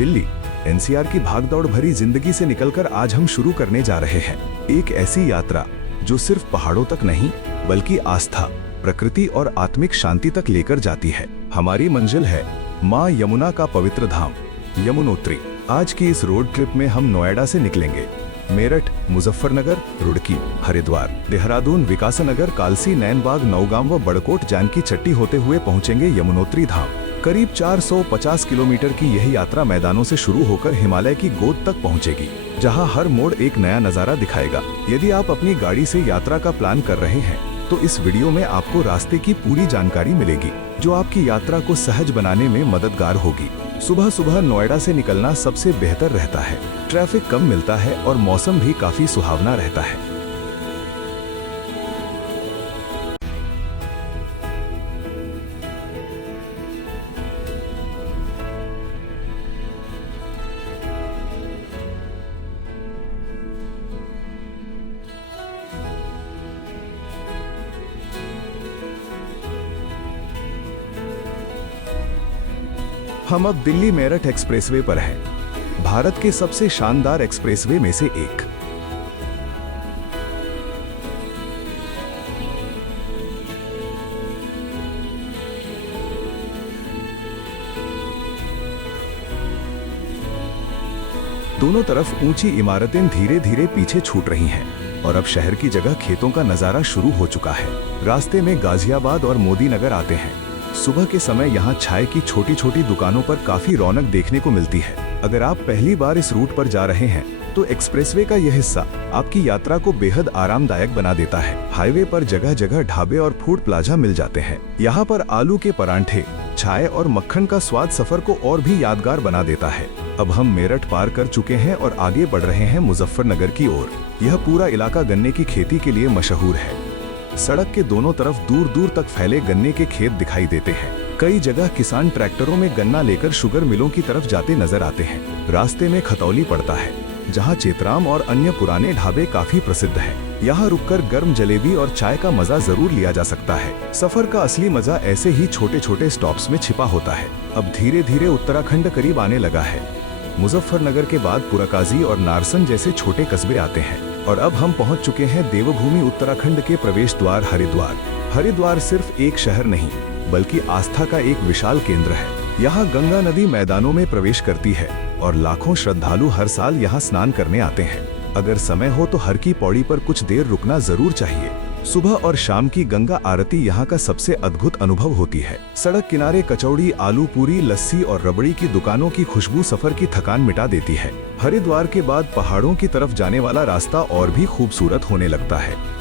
Delhi NCR की भागदौड़ भरी जिंदगी से निकलकर आज हम शुरू करने जा रहे हैं एक ऐसी यात्रा जो सिर्फ पहाड़ों तक नहीं बल्कि आस्था, प्रकृति और आत्मिक शांति तक लेकर जाती है। हमारी मंजिल है मां यमुना का पवित्र धाम यमुनोत्री। आज की इस रोड ट्रिप में हम नोएडा से निकलेंगे। मेरठ, मुजफ्फरनगर, रुड़की, हरिद्वार, देहरादून, विकासनगर, कालसी, नैनबाग, नौगांव व बड़कोट, जानकी चट्टी होते हुए पहुंचेंगे यमुनोत्री धाम। करीब 450 किलोमीटर की यह यात्रा मैदानों से शुरू होकर हिमालय की गोद तक पहुंचेगी, जहां हर मोड़ एक नया नजारा दिखाएगा। यदि आप अपनी गाड़ी से यात्रा का प्लान कर रहे हैं तो इस वीडियो में आपको रास्ते की पूरी जानकारी मिलेगी, जो आपकी यात्रा को सहज बनाने में मददगार होगी। सुबह सुबह नोएडा से निकलना सबसे बेहतर रहता है। ट्रैफिक कम मिलता है और मौसम भी काफी सुहावना रहता है। हम अब दिल्ली मेरठ एक्सप्रेसवे पर हैं, भारत के सबसे शानदार एक्सप्रेसवे में से एक। दोनों तरफ ऊंची इमारतें धीरे धीरे पीछे छूट रही हैं और अब शहर की जगह खेतों का नजारा शुरू हो चुका है। रास्ते में गाजियाबाद और मोदी नगर आते हैं। सुबह के समय यहाँ चाय की छोटी छोटी दुकानों पर काफी रौनक देखने को मिलती है। अगर आप पहली बार इस रूट पर जा रहे हैं तो एक्सप्रेसवे का यह हिस्सा आपकी यात्रा को बेहद आरामदायक बना देता है। हाईवे पर जगह जगह ढाबे और फूड प्लाजा मिल जाते हैं। यहाँ पर आलू के परांठे, चाय और मक्खन का स्वाद सफर को और भी यादगार बना देता है। अब हम मेरठ पार कर चुके हैं और आगे बढ़ रहे हैं मुजफ्फरनगर की ओर। यह पूरा इलाका गन्ने की खेती के लिए मशहूर है। सड़क के दोनों तरफ दूर दूर तक फैले गन्ने के खेत दिखाई देते हैं। कई जगह किसान ट्रैक्टरों में गन्ना लेकर शुगर मिलों की तरफ जाते नजर आते हैं। रास्ते में खतौली पड़ता है, जहां चेतराम और अन्य पुराने ढाबे काफी प्रसिद्ध हैं। यहाँ रुककर गर्म जलेबी और चाय का मजा जरूर लिया जा सकता है। सफर का असली मजा ऐसे ही छोटे छोटे स्टॉप्स में छिपा होता है। अब धीरे धीरे उत्तराखंड करीब आने लगा है। मुजफ्फरनगर के बाद पुरकाजी और नारसन जैसे छोटे कस्बे आते हैं और अब हम पहुंच चुके हैं देवभूमि उत्तराखंड के प्रवेश द्वार हरिद्वार। हरिद्वार सिर्फ एक शहर नहीं बल्कि आस्था का एक विशाल केंद्र है। यहाँ गंगा नदी मैदानों में प्रवेश करती है और लाखों श्रद्धालु हर साल यहाँ स्नान करने आते हैं। अगर समय हो तो हर की पौड़ी पर कुछ देर रुकना जरूर चाहिए। सुबह और शाम की गंगा आरती यहाँ का सबसे अद्भुत अनुभव होती है। सड़क किनारे कचौड़ी, आलू पूरी, लस्सी और रबड़ी की दुकानों की खुशबू सफर की थकान मिटा देती है। हरिद्वार के बाद पहाड़ों की तरफ जाने वाला रास्ता और भी खूबसूरत होने लगता है।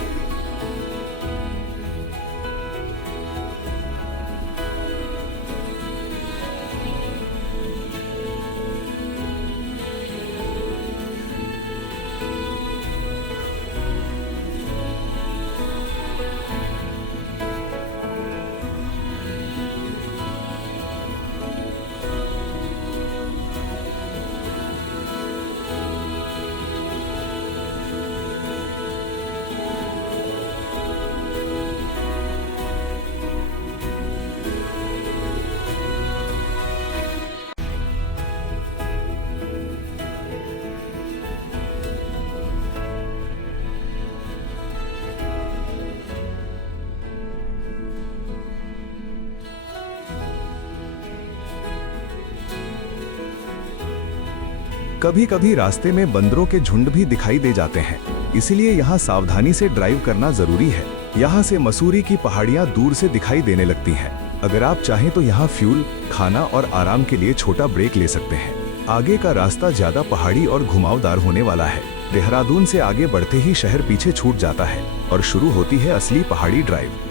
कभी कभी रास्ते में बंदरों के झुंड भी दिखाई दे जाते हैं, इसलिए यहाँ सावधानी से ड्राइव करना जरूरी है। यहाँ से मसूरी की पहाड़ियाँ दूर से दिखाई देने लगती हैं। अगर आप चाहें तो यहाँ फ्यूल, खाना और आराम के लिए छोटा ब्रेक ले सकते हैं। आगे का रास्ता ज्यादा पहाड़ी और घुमावदार होने वाला है। देहरादून से आगे बढ़ते ही शहर पीछे छूट जाता है और शुरू होती है असली पहाड़ी ड्राइव।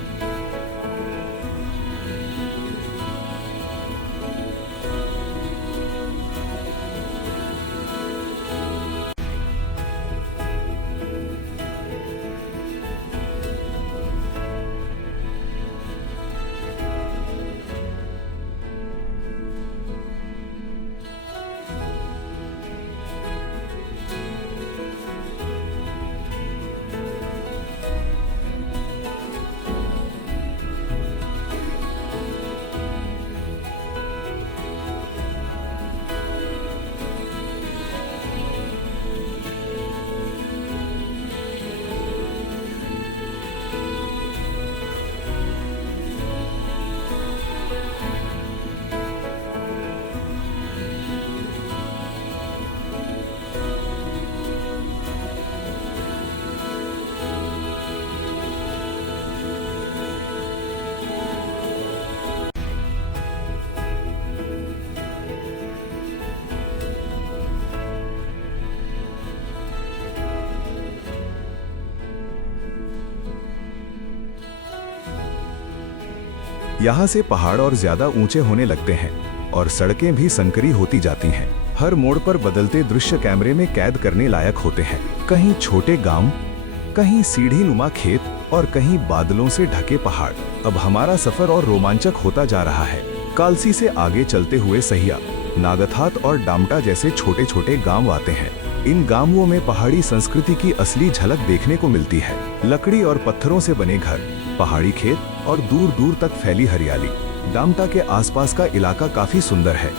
यहाँ से पहाड़ और ज्यादा ऊंचे होने लगते हैं और सड़कें भी संकरी होती जाती हैं। हर मोड़ पर बदलते दृश्य कैमरे में कैद करने लायक होते हैं। कहीं छोटे गांव, कहीं सीढ़ी नुमा खेत और कहीं बादलों से ढके पहाड़। अब हमारा सफर और रोमांचक होता जा रहा है। कालसी से आगे चलते हुए सहिया, नागथात और डामटा जैसे छोटे छोटे गांव आते हैं। इन गांवों में पहाड़ी संस्कृति की असली झलक देखने को मिलती है। लकड़ी और पत्थरों से बने घर, पहाड़ी खेत और दूर दूर तक फैली हरियाली। डामटा के आसपास का इलाका काफी सुंदर है।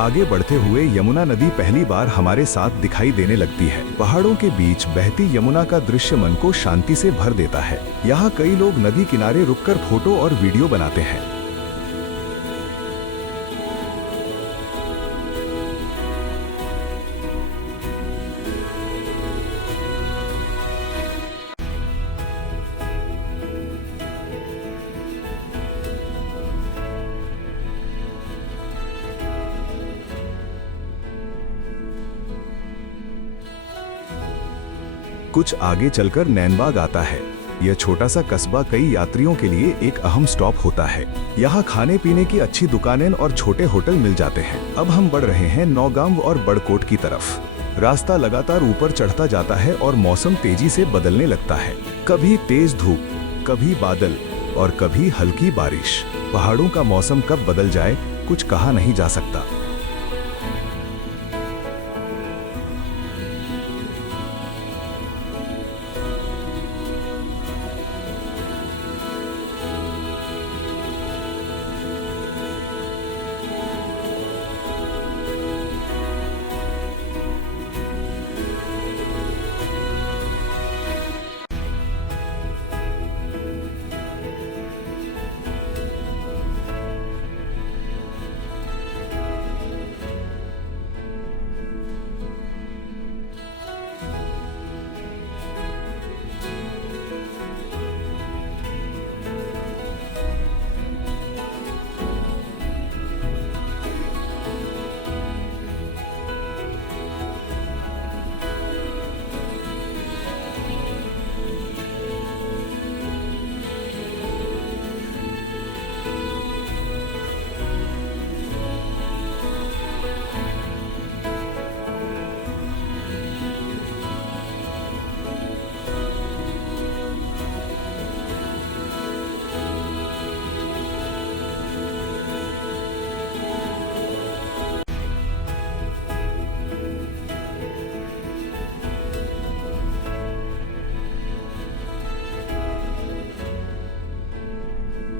आगे बढ़ते हुए यमुना नदी पहली बार हमारे साथ दिखाई देने लगती है। पहाड़ों के बीच बहती यमुना का दृश्य मन को शांति से भर देता है। यहाँ कई लोग नदी किनारे रुककर फोटो और वीडियो बनाते हैं। कुछ आगे चलकर नैनबाग आता है। यह छोटा सा कस्बा कई यात्रियों के लिए एक अहम स्टॉप होता है। यहाँ खाने पीने की अच्छी दुकानें और छोटे होटल मिल जाते हैं। अब हम बढ़ रहे हैं नौगांव और बड़कोट की तरफ। रास्ता लगातार ऊपर चढ़ता जाता है और मौसम तेजी से बदलने लगता है। कभी तेज धूप, कभी बादल और कभी हल्की बारिश। पहाड़ों का मौसम कब बदल जाए कुछ कहा नहीं जा सकता।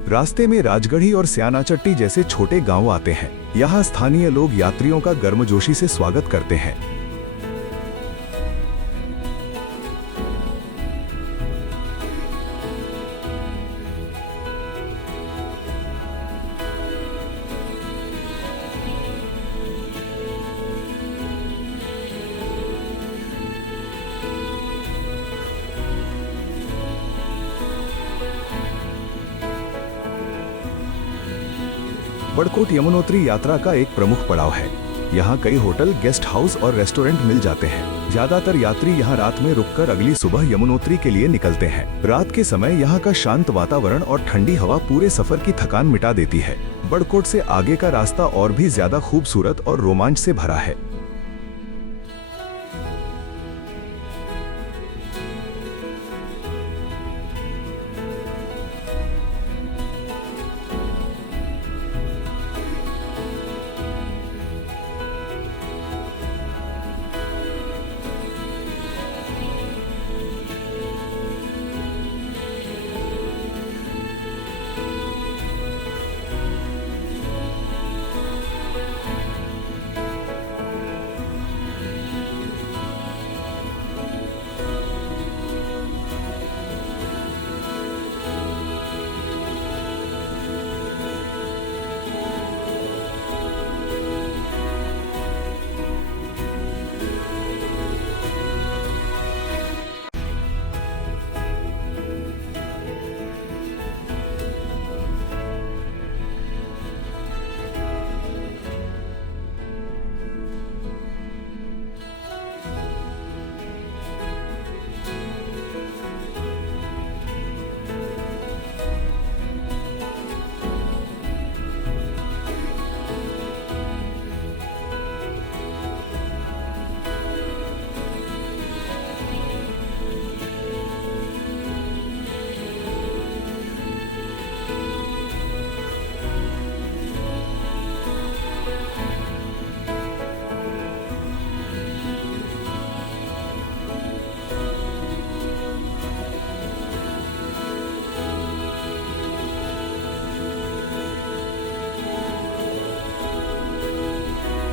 रास्ते में राजगढ़ी और स्यानाचट्टी जैसे छोटे गांव आते हैं। यहाँ स्थानीय लोग यात्रियों का गर्मजोशी से स्वागत करते हैं। बड़कोट यमुनोत्री यात्रा का एक प्रमुख पड़ाव है। यहाँ कई होटल, गेस्ट हाउस और रेस्टोरेंट मिल जाते हैं। ज्यादातर यात्री यहाँ रात में रुककर अगली सुबह यमुनोत्री के लिए निकलते हैं। रात के समय यहाँ का शांत वातावरण और ठंडी हवा पूरे सफर की थकान मिटा देती है। बड़कोट से आगे का रास्ता और भी ज्यादा खूबसूरत और रोमांच से भरा है।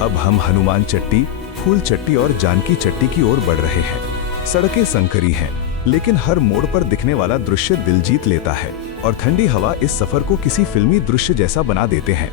अब हम हनुमान चट्टी, फूल चट्टी और जानकी चट्टी की ओर बढ़ रहे हैं। सड़कें संकरी हैं, लेकिन हर मोड़ पर दिखने वाला दृश्य दिल जीत लेता है और ठंडी हवा इस सफर को किसी फिल्मी दृश्य जैसा बना देते हैं।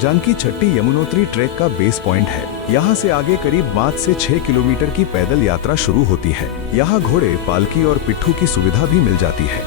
जानकी छट्टी यमुनोत्री ट्रैक का बेस पॉइंट है। यहाँ से आगे करीब 5 से 6 किलोमीटर की पैदल यात्रा शुरू होती है। यहाँ घोड़े, पालकी और पिट्ठू की सुविधा भी मिल जाती है।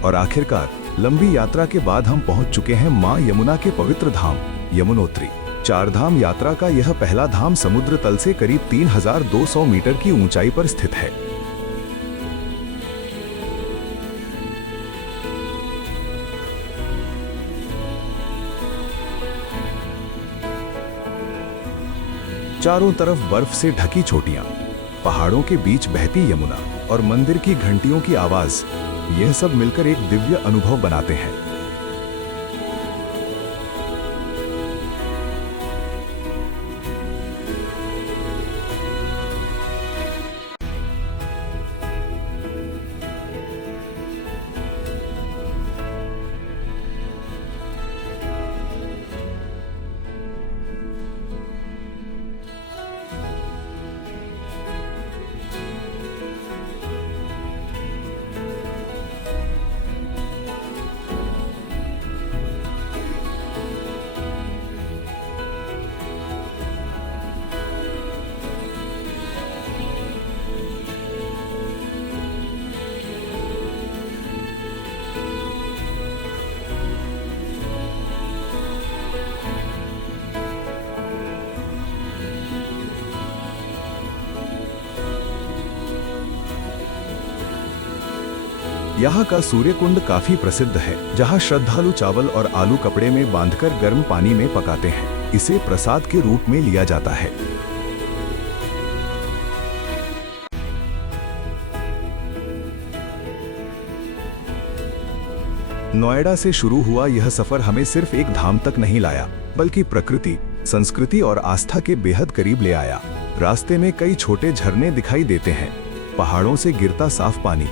और आखिरकार लंबी यात्रा के बाद हम पहुंच चुके हैं मां यमुना के पवित्र धाम यमुनोत्री। 4 धाम यात्रा का यह पहला धाम समुद्र तल से करीब 3200 मीटर की ऊंचाई पर स्थित है। चारों तरफ बर्फ से ढकी चोटियां, पहाड़ों के बीच बहती यमुना और मंदिर की घंटियों की आवाज, यह सब मिलकर एक दिव्य अनुभव बनाते हैं। यहाँ का सूर्य कुंड काफी प्रसिद्ध है, जहाँ श्रद्धालु चावल और आलू कपड़े में बांधकर गर्म पानी में पकाते हैं। इसे प्रसाद के रूप में लिया जाता है। नोएडा से शुरू हुआ यह सफर हमें सिर्फ एक धाम तक नहीं लाया, बल्कि प्रकृति, संस्कृति और आस्था के बेहद करीब ले आया। रास्ते में कई छोटे झरने दिखाई देते हैं, पहाड़ों से गिरता साफ पानी,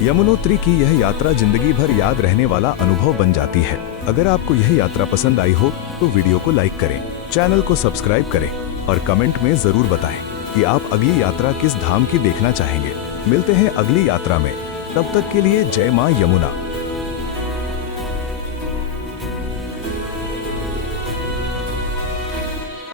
यमुनोत्री की यह यात्रा जिंदगी भर याद रहने वाला अनुभव बन जाती है। अगर आपको यह यात्रा पसंद आई हो तो वीडियो को लाइक करें, चैनल को सब्सक्राइब करें और कमेंट में जरूर बताएं कि आप अगली यात्रा किस धाम की देखना चाहेंगे। मिलते हैं अगली यात्रा में, तब तक के लिए जय मां यमुना।